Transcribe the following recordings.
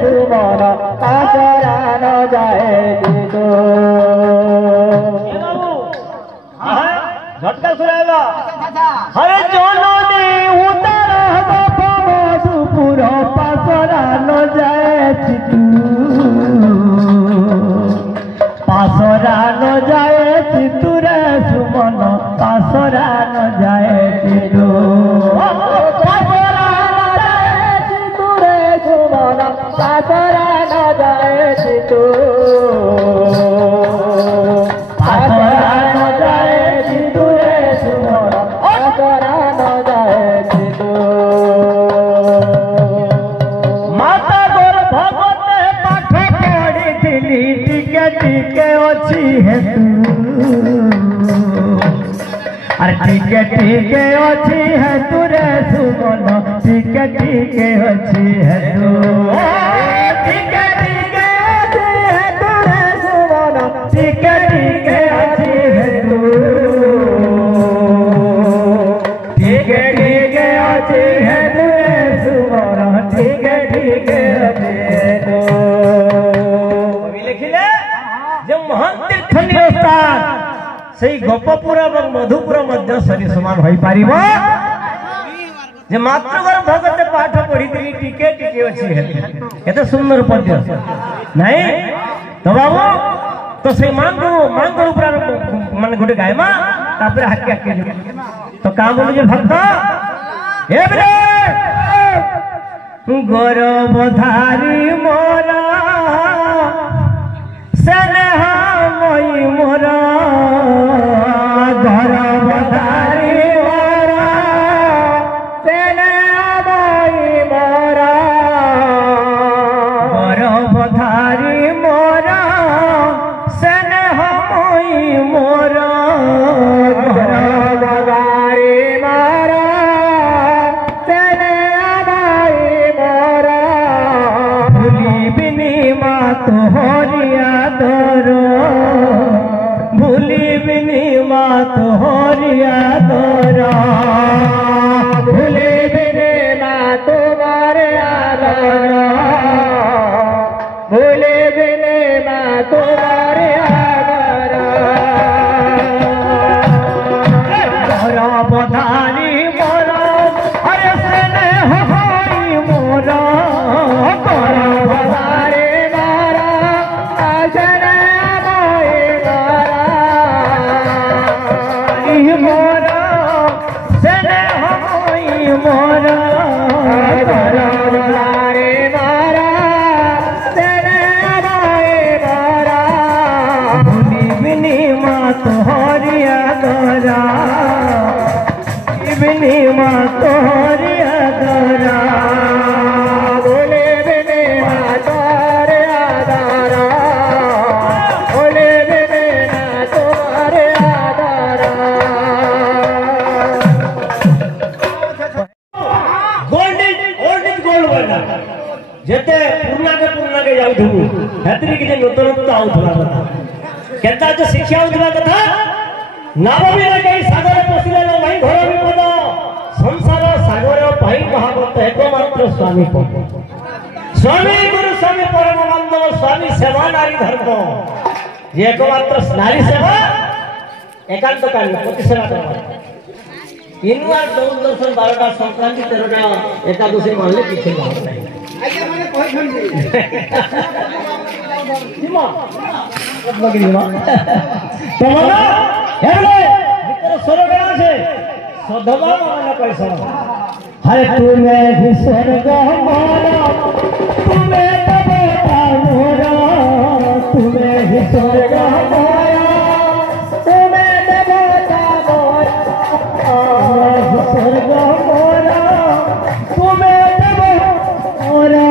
सुमन आचरा न जाए जितो झटका सुनाएगा हरे जननी उतार मधुपुर पासरा न जाए चितू पासरा न जाए चितुरे सुमन पासरा न जाए चितू पासरा न जाए चितुरे सुमन पासरा न जाए चितू पासरा न जाए चितुरे सुमन पासरा न जाए चितू माता गोर भगवते पाठ पढ़ी टिके टिके अच्छी है अरे टिके टिके अच्छी है तू रे सुमन टिके टिके अच्छी है तू टिके टिके अच्छी है तू रे सुमन टिके टिके अच्छी है तू टिके टिके अच्छी है तू रे सुमन टिके टिके अच्छी है तू लिखिले जो महान तीर्थनीय स्थान से गोपपुर और मधुपुर मध्य सरी समान हो पारिबो जे मातृगर भगत पाठ पढ़ी टिके टिके अच्छी है एते सुंदर पद्य नहीं तो बाबू तो से मांग ऊपर मन गुटे गायमा तापर हक्के हक्के तो काम बोलू जे भक्त हे बरे गौरवधारी मोरा स्नेह मई मोरा गौरवधारी मोरा स्नेह मई मोरा गौरवधारी मोरा स्नेह मई मोरा गौरवधारी मोरा स्नेह मई मोरा भूली बिनी माँ तोहरिया भूली बिनी माँ तोहरिया दरा भूली बिनी माँ तुम्हारे आदरा भूली बिनी माँ तुम्हारे आदरा गौरवधारी मोरा अरे स्नेह भाई मोरा गौरवधारी मोरा मोरा स्नेह मई मोरा गौरवधारी मोरा स्नेह मई मोरा भूली बिनी माँ तोहरिया दरा बिनी माँ तोहरिया दरा भूली बिनी माँ तोहरिया दरा भूली बिनी माँ तोहरिया दरा जेते पूर्णा के जाउथु हेतरी के नूतनत्व आउथला कथा केता जो शिक्षा आउथला कथा नावमी रे सागर पसिले मई घर विपद संसार सागर पाई महाभक्त एकमात्र स्वामी पद स्वामी गुरु स्वामी परमानंद स्वामी सेवा नारी धर्म जे एकमात्र नारी सेवा एकांत कार्य पति सेवा करवा इनवार 14 12टा संक्रांति 13टा एकादशी मानले किछि नहीं आज्ञा माने कहि छन निमा लगी निमा तो माना हेले भीतर स्वर्ग আছে सदवा माना पैसा हरे तुम्हें ही स्वर्ग माना तुम्हें देवता मोरा तुम्हें ही स्वर्ग माया तुम्हें देवता मोरा स्वर्ग मोरा तुम्हें देवता मोरा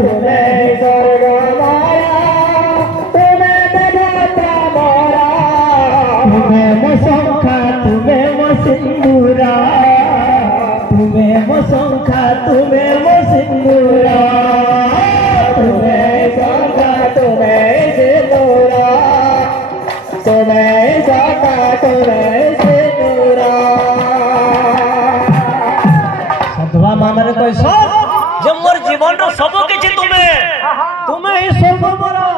तुम्हें स्वर्ग माया तुम्हें देवता मोरा तुम्हें मसंखा तुम्हें मसिंदूरा तुम्हें मसंखा तुम्हें मसिंदूरा तुम्हें संखा तुम्हें सिंदूरा तुम्हें संखा तुम्हें सिंदूरा साधुआ मां माने कोई सब जब मोर जीवन रो सब किछि तुम्हें सब मरो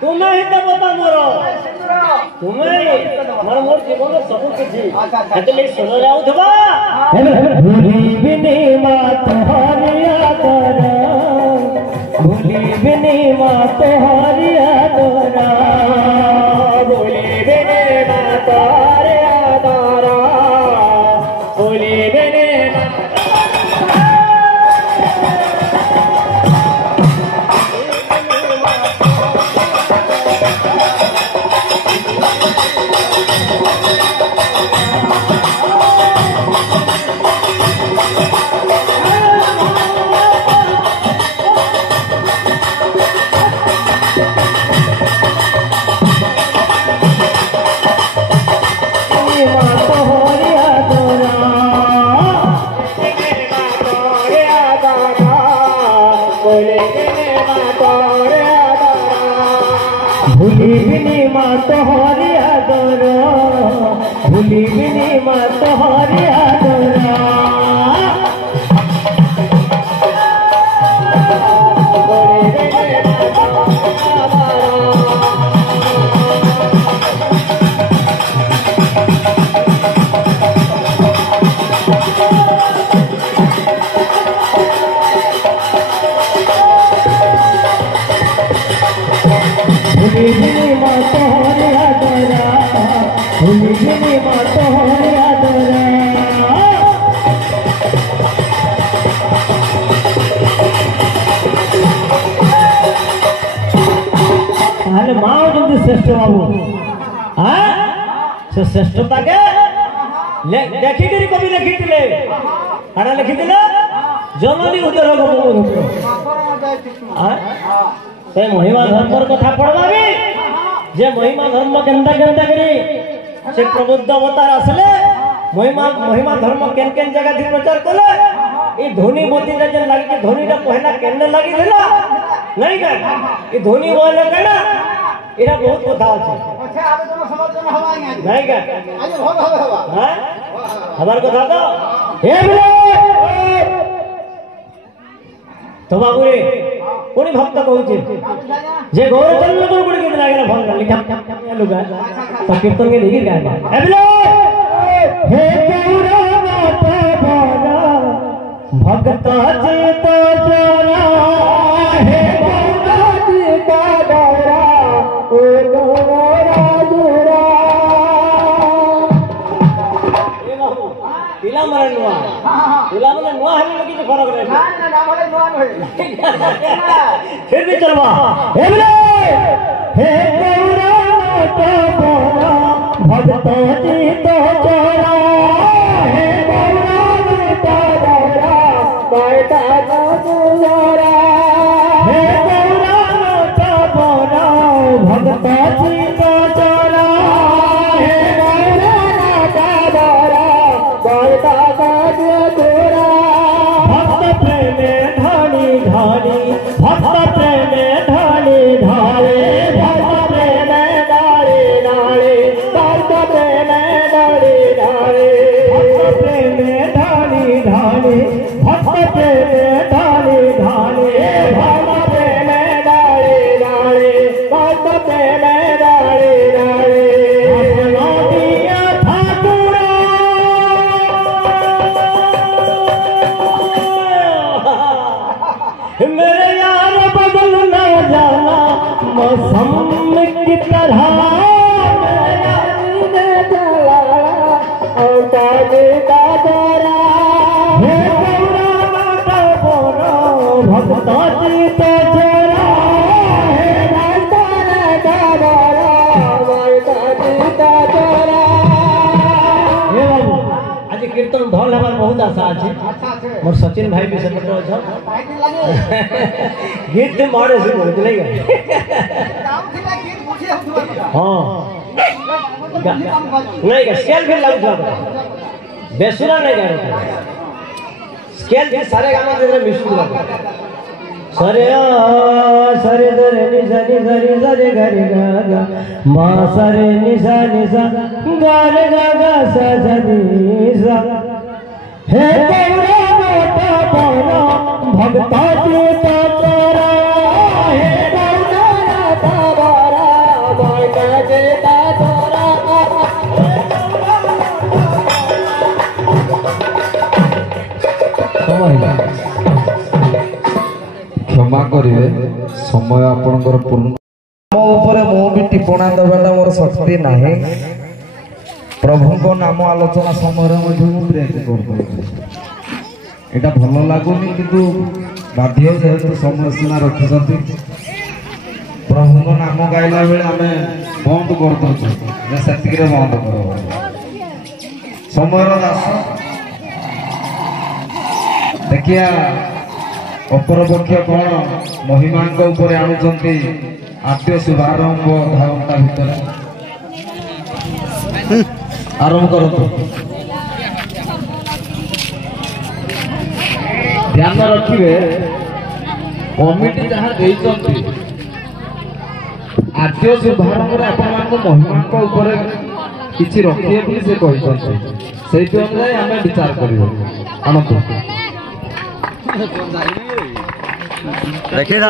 तुम्हें ही देवता मरो तुम्हें मोर मोर जीवन सब किछि एतले सुन जाउथबा भूली बिनी मात हरिया तोरा भूली बिनी मात हरिया तोरा भूली बिनी मात हरिया तोरा भूली बिनी भूली बिनी मात हरिया तोरा भूली बिनी मात हरिया तोरा भूली बिनी मात हरिया तोरा भूली बिनी मात हरिया तोरा তাহলে মাও যদি শ্রেষ্ঠ বাবু হ্যাঁ সে শ্রেষ্ঠতাকে দেখিকি কবি লিখিলে কারা লিখিলে জননী উদর গোপন হ্যাঁ সেই মহিমা ধর্মর কথা পড়বাবি যে মহিমা ধর্ম কেনতা কেনতা করি সে প্রবুদ্ধ অবতার আসলে মহিমা ধর্ম কেন কেন জায়গা থেকে প্রচার কলে এই ধনী মতিটা যে লাগি ধনীটা পহলা কেন লাগি দিলা নাই কা এই ধনী বলে কেন এরা বহুত কথা আছে আচ্ছা আবে তোমার সমাজজন হবাই নাই কা আজ হবে হবে হবা হ্যাঁ হবার কথা তো হে বলে তো বাবুরে কোনি ভক্ত কইছে যে গৌরচন্দ্র তোর কোনি কেতে লাগেনা ফোন করলি লুগা তো কীর্তন কে লিখি গায় হে বলে হে গৌরনাথ বলা ভক্ত চিত জরা হে গৌরনাথ বলা ও গৌরা জুরা এ বাবু পিলা মারে নোয়া হলে কিছু ফরক রে না না না বলে নোয়া নয় फिर भी चलवा हे बोले हे गौरनाथ बोला भक्त चित चोरा हे गौरनाथ बोला बैठा जोरा हे गौरनाथ बोला भक्त चित चोरा हे गौरनाथ बोला बैठा जोरा भक्त प्रेम ढाली ढाली भक्त प्रेम ढाली ढाले भक्त प्रेम डाले डाले भक्त प्रेम डाले डाले भक्त प्रेम ढाली ढाले भक्त प्रेम ढाली ढाले भक्त प्रेम डाले डाले भक्त प्रेम डाले डाले दिया ठाकुरा मेरे यार बदल न जाना मौसम की तरह मेरे यार ने चला और ताजे ताजरा हे गौरनाथ बोलो भक्त चित चोरा हे गौरनाथ बोलो भक्त चित चोरा हे बाबू आज कीर्तन भल हमार बहुत आशा আছে मोर सचिन भाई भी सपोर्ट हो गीत मारे से बोल नहीं गए नाम थिला गीत पूछे हम हां नहीं का स्केल भी लग जाता बेसुरा नहीं जा रहा स्केल भी सारे गाना दे मिश्र लगा सरे सरे दरे नि सरे सरे सरे गरे गा गा मा सरे नि सा गा रे गा गा सा सा नि सा हे गौरनाथ बोलो भक्त चित चोरा क्षमा करेंगे समय आपणकर पूर्ण मो ऊपर मो भी टिप्पणा देवाटा मोर शक्ति नाही प्रभु को नाम आलोचना समय ब्रेक कर भल लगुनि किंतु बाध्य जेहेतु समय सीमा रखी प्रभु को नाम गाइला बेले आम बंद कर से बंद कर समय दास देखिया अपर पक्ष कौन महिमा आणुंट आद्य शुभारंभ अधा घंटा भितर आरंभ कर ध्यान रखिए कमिटी जहाँ आद्य शुभारंभ महिमा किसी रखिए भी से अनुसार आम विचार कर देखिए